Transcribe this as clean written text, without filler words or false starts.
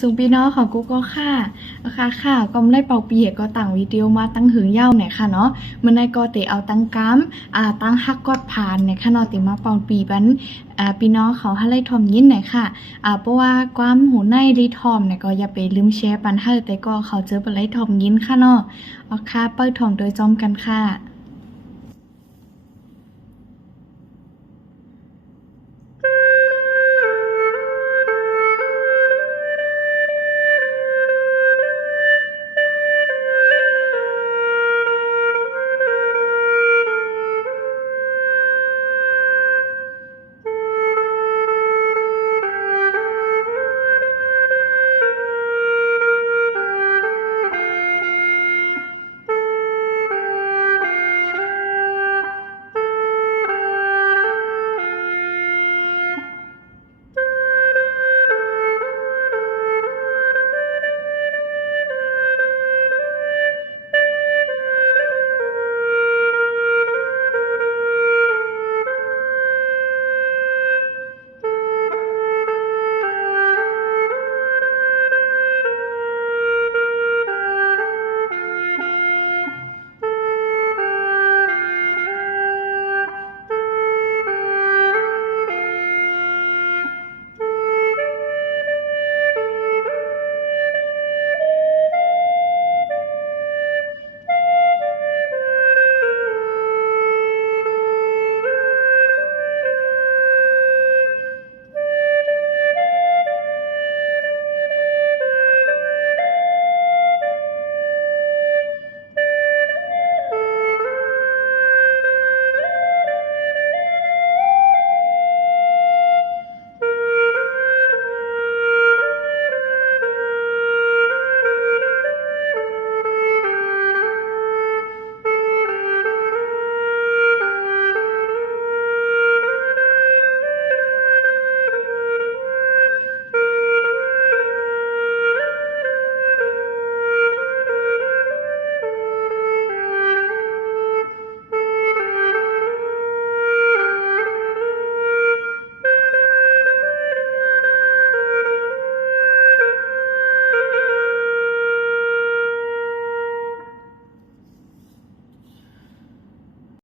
สูงพี่น้องของกูก็ค่ะก็ไม่ได้เป่าปีก็ต่างวิดีโอมาตั้งหึงยาวเนี่ยค่ะเนาะมันในก็เตเอาตั้งกัมตั้งฮักกอดผ่านเนี่ยค่ะเนาะเตมาเป่าปีบันพี่น้องเขาให้ไล่ทอมยินหน่อยค่ะเพราะว่าความหูในรีทอมเนี่ยก็อย่าไปลืมแชร์ปันให้แต่ก็เขาเจอไปไล่ทอมยินค่ะเนาะเอาค่ะเปิดทอมโดยจอมกันค่ะ